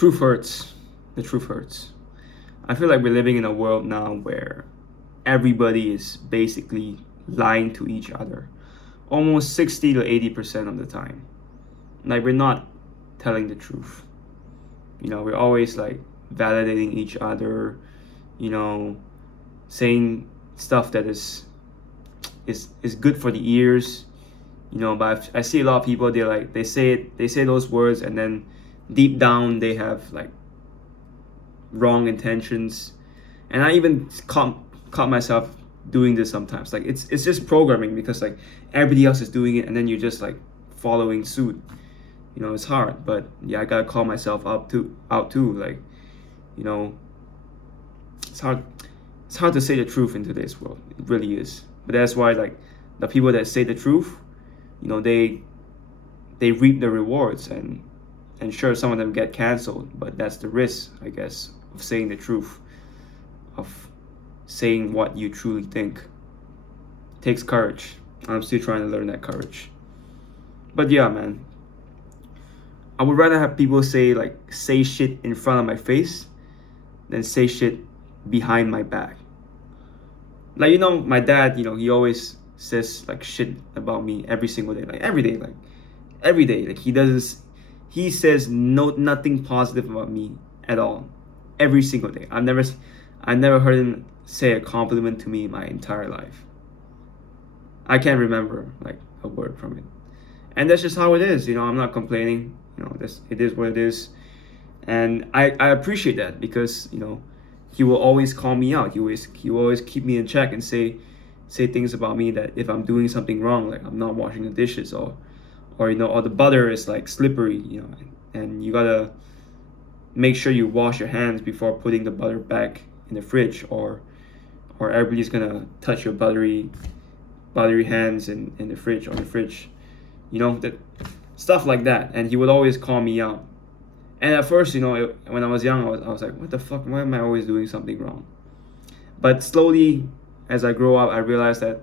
Truth hurts. The truth hurts. I feel like we're living in a world now where everybody is basically lying to each other almost 60 to 80% of the time. Like, we're not telling the truth. We're always like validating each other, you know, saying stuff that is good for the ears, but I see a lot of people, they say those words, and then deep down they have like wrong intentions. And I even caught myself doing this sometimes. Like, it's just programming, because like everybody else is doing it, and then you're just like following suit. It's hard, but yeah, I gotta call myself out too. Like, you know it's hard to say the truth in today's world. It really is. But that's why, like, the people that say the truth, they reap the rewards. And sure, some of them get canceled, but that's the risk, I guess, of saying the truth, of saying what you truly think. It takes courage. I'm still trying to learn that courage. But yeah, man, I would rather have people say shit in front of my face than say shit behind my back. Like, my dad, he always says like shit about me every single day, like every day. Like, he says nothing positive about me at all, every single day. I never heard him say a compliment to me in my entire life. I can't remember like a word from it. And that's just how it is. I'm not complaining. It is what it is. And I appreciate that, because he will always call me out. He will always keep me in check and say things about me, that if I'm doing something wrong, like I'm not washing the dishes, or or the butter is like slippery, and you gotta make sure you wash your hands before putting the butter back in the fridge, or everybody's gonna touch your buttery hands in the fridge, on the fridge, that stuff like that. And he would always call me out. And at first, when I was young, I was like, what the fuck? Why am I always doing something wrong? But slowly, as I grow up, I realized that,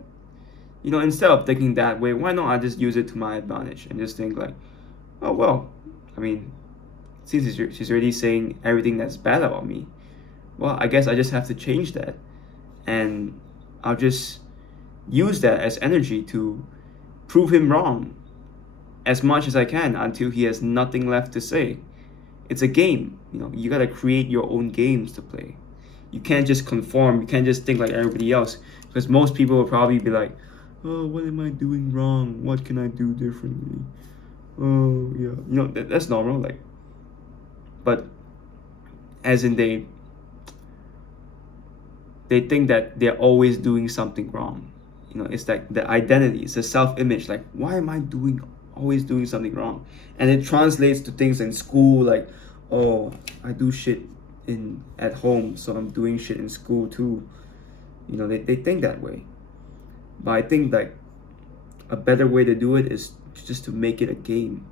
instead of thinking that way, why not I just use it to my advantage and just think like, oh, well, I mean, since she's already saying everything that's bad about me, well, I guess I just have to change that. And I'll just use that as energy to prove him wrong as much as I can, until he has nothing left to say. It's a game. You gotta create your own games to play. You can't just conform. You can't just think like everybody else, because most people will probably be like, oh, what am I doing wrong? What can I do differently? Oh, yeah, that's normal. Like, but as in they think that they're always doing something wrong. It's like the identity. It's a self-image. Like, why am I always doing something wrong? And it translates to things in school, like, oh, I do shit at home, so I'm doing shit in school too. They think that way. But I think like a better way to do it is just to make it a game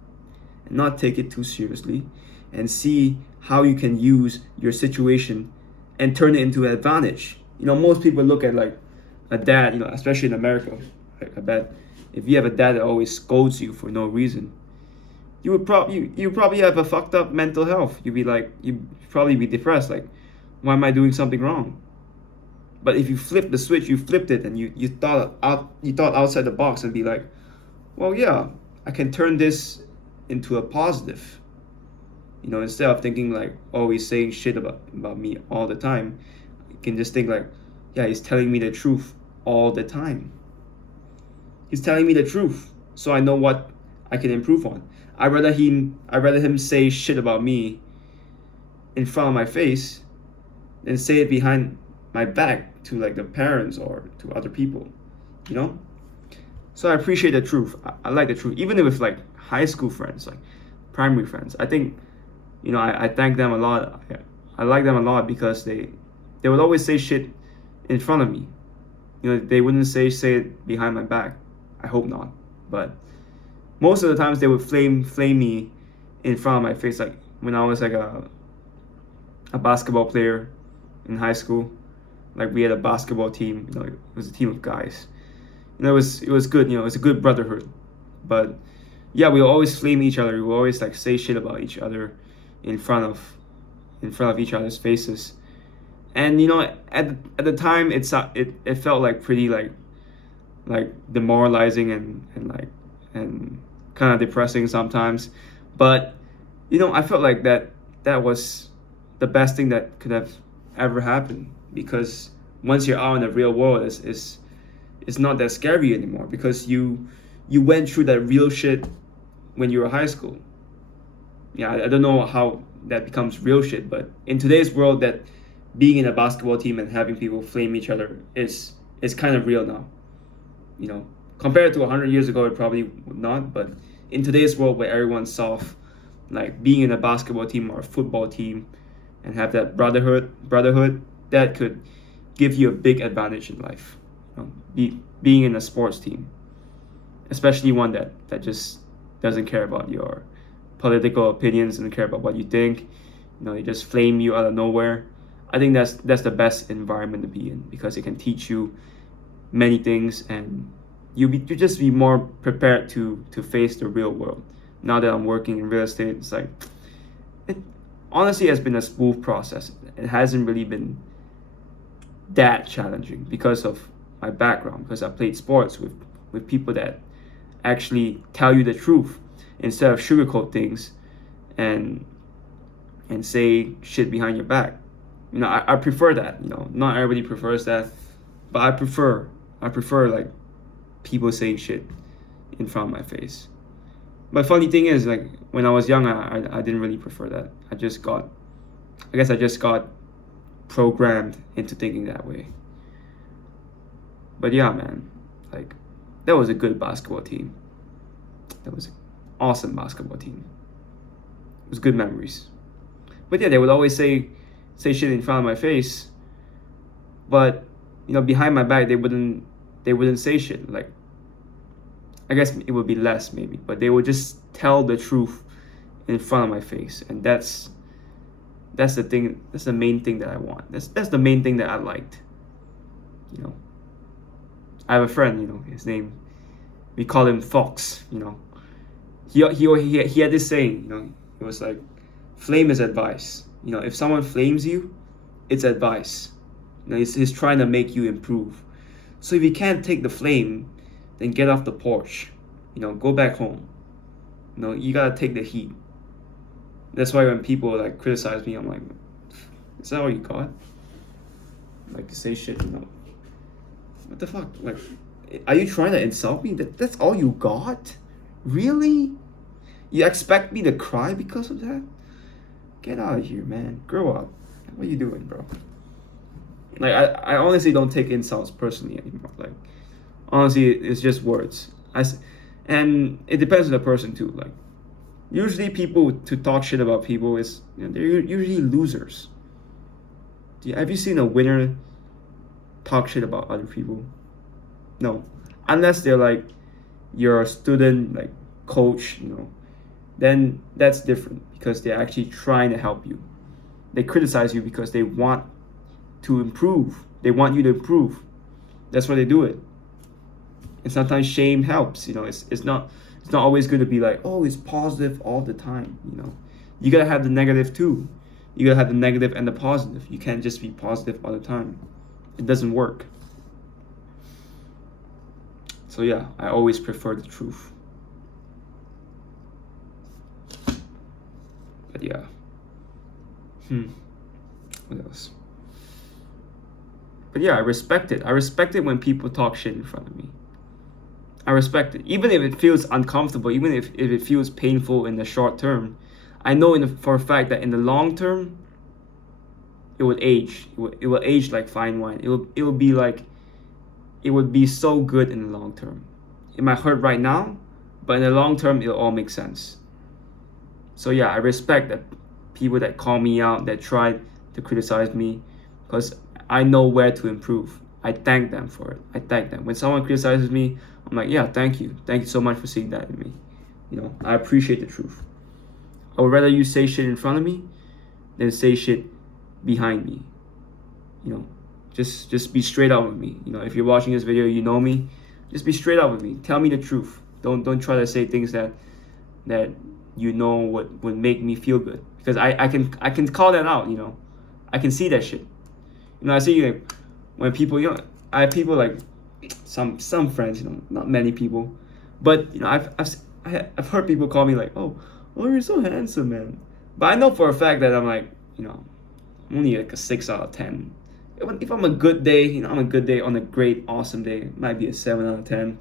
and not take it too seriously, and see how you can use your situation and turn it into an advantage. Most people look at like a dad, especially in America. I bet if you have a dad that always scolds you for no reason, you probably have a fucked up mental health. You'd probably be depressed. Like, why am I doing something wrong? But if you flip the switch, you flipped it, and you thought outside the box and be like, well, yeah, I can turn this into a positive. Instead of thinking like, oh, he's saying shit about me all the time, you can just think like, yeah, he's telling me the truth all the time. He's telling me the truth, so I know what I can improve on. I'd rather him say shit about me in front of my face than say it behind my back to like the parents or to other people. So I appreciate the truth. I like the truth, even with like high school friends, like primary friends. I think, I thank them a lot. I like them a lot, because they would always say shit in front of me. They wouldn't say it behind my back. I hope not. But most of the times they would flame me in front of my face. Like when I was like a basketball player in high school, like we had a basketball team. It was a team of guys. It was good. It was a good brotherhood. But yeah, we always flame each other. We always like say shit about each other in front of each other's faces. And you know, at the time, it felt like pretty like demoralizing and kind of depressing sometimes. But you know, I felt like that was the best thing that could have ever happened, because once you're out in the real world, it's not that scary anymore, because you went through that real shit when you were high school. Yeah, I don't know how that becomes real shit, but in today's world, that being in a basketball team and having people flame each other is kind of real now. You know, compared to 100 years ago, it probably would not. But in today's world, where everyone's soft, like being in a basketball team or a football team, and have that brotherhood, that could give you a big advantage in life. You know, being in a sports team, especially one that just doesn't care about your political opinions, doesn't care about what you think. You know, they just flame you out of nowhere. I think that's the best environment to be in, because it can teach you many things, and you just be more prepared to face the real world. Now that I'm working in real estate, it's like, it honestly has been a smooth process. It hasn't really been that challenging because of my background, because I played sports with people that actually tell you the truth instead of sugarcoat things and say shit behind your back. You know, I prefer that. You know, not everybody prefers that, but I prefer like people saying shit in front of my face. But funny thing is, like, when I was young, I didn't really prefer that. I guess I just got programmed into thinking that way. But yeah, man, like, that was a good basketball team. That was an awesome basketball team. It was good memories. But yeah, they would always say shit in front of my face, but you know, behind my back they wouldn't say shit. Like, I guess it would be less maybe, but they would just tell the truth in front of my face, and that's the thing. That's the main thing that I want. That's the main thing that I liked. You know, I have a friend. You know, his name, we call him Fox. You know, he had this saying. You know, it was like, flame is advice. You know, if someone flames you, it's advice. You know, he's trying to make you improve. So if you can't take the flame, then get off the porch. You know, go back home. You know, you gotta take the heat. That's why when people like criticize me, I'm like, is that all you got? Like, say shit, you know. What the fuck? Like, are you trying to insult me? That's all you got? Really? You expect me to cry because of that? Get out of here, man. Grow up. What are you doing, bro? Like, I honestly don't take insults personally anymore. Like, honestly, it's just words. And it depends on the person too. Like, usually people to talk shit about people is, you know, they're usually losers. Have you seen a winner talk shit about other people? No, unless they're like your student, like coach, you know, then that's different, because they're actually trying to help you. They criticize you because they want to improve. They want you to improve. That's why they do it. And sometimes shame helps. You know, it's not always good to be like, oh, it's positive all the time. You know, you gotta have the negative too. You gotta have the negative and the positive. You can't just be positive all the time. It doesn't work. So yeah, I always prefer the truth. But yeah. What else? But yeah, I respect it. I respect it when people talk shit in front of me. I respect it. Even if it feels uncomfortable, even if it feels painful in the short term, I know for a fact that in the long term, it would age. It will age like fine wine. It will be like, it would be so good in the long term. It might hurt right now, but in the long term, it'll all make sense. So yeah, I respect that people that call me out, that try to criticize me, because I know where to improve. I thank them for it. I thank them. When someone criticizes me, I'm like, yeah, thank you. Thank you so much for seeing that in me. You know, I appreciate the truth. I would rather you say shit in front of me than say shit behind me. You know, just be straight up with me. You know, if you're watching this video, you know me, just be straight up with me. Tell me the truth. Don't try to say things that you know would make me feel good, because I can call that out. You know, I can see that shit. You know, I see like when people, you know, I have people like some friends, you know, not many people, but you know, I've heard people call me like, oh, you're so handsome, man. But I know for a fact that I'm like, you know, I'm only like a 6 out of 10. If I'm a good day, you know, I'm a good day on a great, awesome day, it might be a 7 out of 10.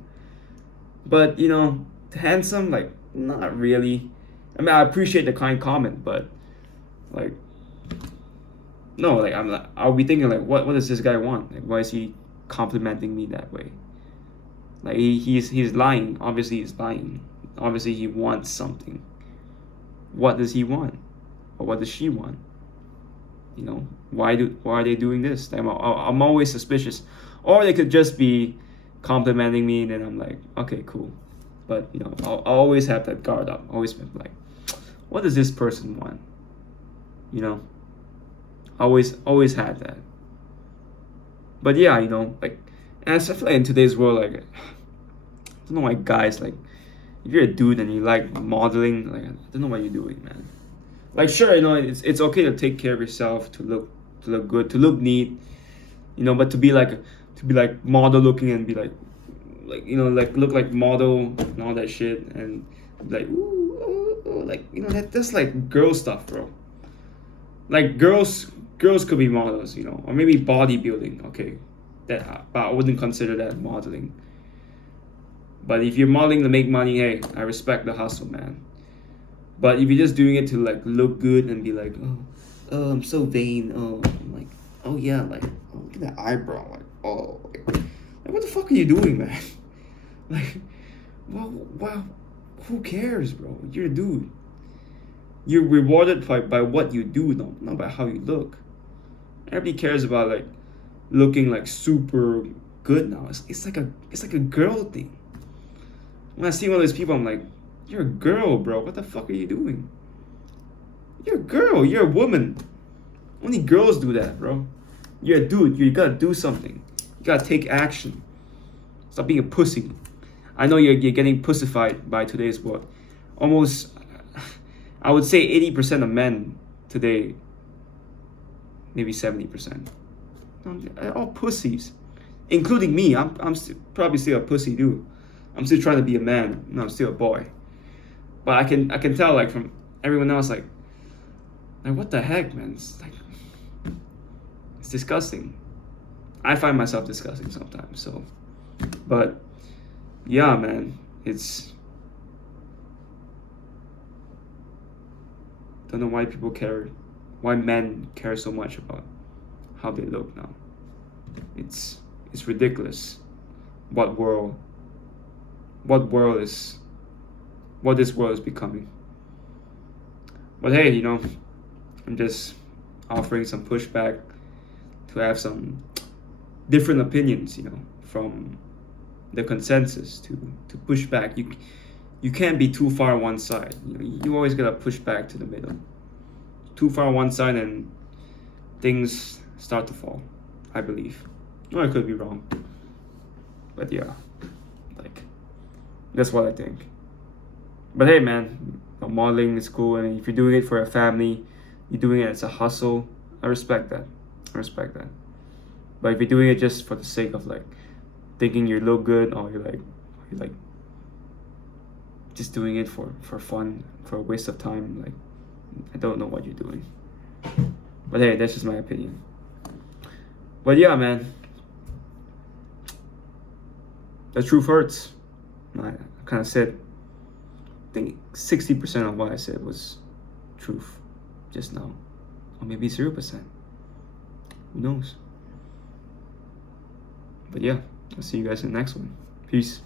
But you know, handsome, like not really. I mean, I appreciate the kind comment, but like, no, like I'll be thinking like, what does this guy want? Like, why is he complimenting me that way? Like he's lying. Obviously, he's lying. Obviously, he wants something. What does he want, or what does she want? You know, why are they doing this? I'm always suspicious, or they could just be complimenting me, and then I'm like, okay, cool. But you know, I'll always have that guard up. Always been like, what does this person want? You know, always had that. But yeah, you know, like, and I feel like in today's world, like, I don't know why guys like, if you're a dude and you like modeling, like, I don't know what you're doing, man. Like, sure, you know, it's okay to take care of yourself, to look good, to look neat, you know, but to be like model looking and be like you know, like look like model and all that shit and be like like, you know, that's like girl stuff, bro. Like girls could be models, you know, or maybe bodybuilding, okay, that, but I wouldn't consider that modeling. But if you're modeling to make money, hey, I respect the hustle, man. But if you're just doing it to like look good and be like, oh, I'm so vain. Oh, I'm like, oh yeah, like, oh, look at that eyebrow. Like, oh, like what the fuck are you doing, man? Like, well, who cares, bro? You're a dude. You're rewarded by what you do, not by how you look. Everybody cares about like looking like super good now. It's like a girl thing. When I see one of those people, I'm like, you're a girl, bro. What the fuck are you doing? You're a girl. You're a woman. Only girls do that, bro. You're a dude. You gotta do something. You gotta take action. Stop being a pussy. I know you're getting pussified by today's world. Almost, I would say 80% of men today, maybe 70%, all pussies, including me. I'm probably still a pussy dude. I'm still trying to be a man. No, I'm still a boy. But I can tell like from everyone else like what the heck, man? It's like it's disgusting. I find myself disgusting sometimes. So, but yeah, man, it's don't know why people care, why men care so much about how they look now. It's ridiculous. What this world is becoming. But hey, you know, I'm just offering some pushback to have some different opinions, you know, from the consensus to push back. You can't be too far one side. You know, you always gotta push back to the middle. Too far one side and things start to fall, I believe. Or I could be wrong. But yeah, like, that's what I think. But hey, man, modeling is cool, and if you're doing it for a family, you're doing it as a hustle, I respect that. But if you're doing it just for the sake of like thinking you look good, or you're like just doing it for fun, for a waste of time, like, I don't know what you're doing. But hey, that's just my opinion. But yeah, man, the truth hurts. I kind of said, I think 60% of what I said was truth just now, or maybe 0%. Who knows? But yeah, I'll see you guys in the next one. Peace.